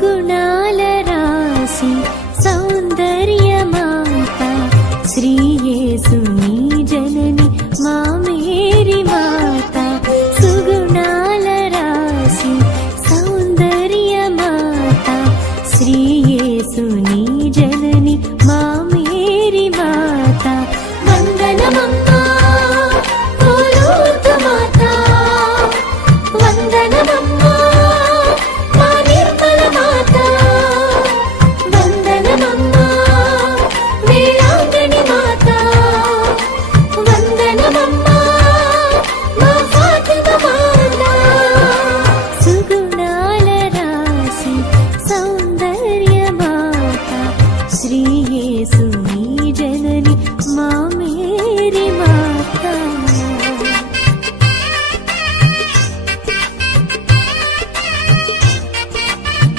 సుగుణాల రాశి సౌందర్యమాత శ్రీయేసుని జనని మా మేరీ మాత సుగుణాల రాశి సౌందర్యమాత శ్రీయేసుని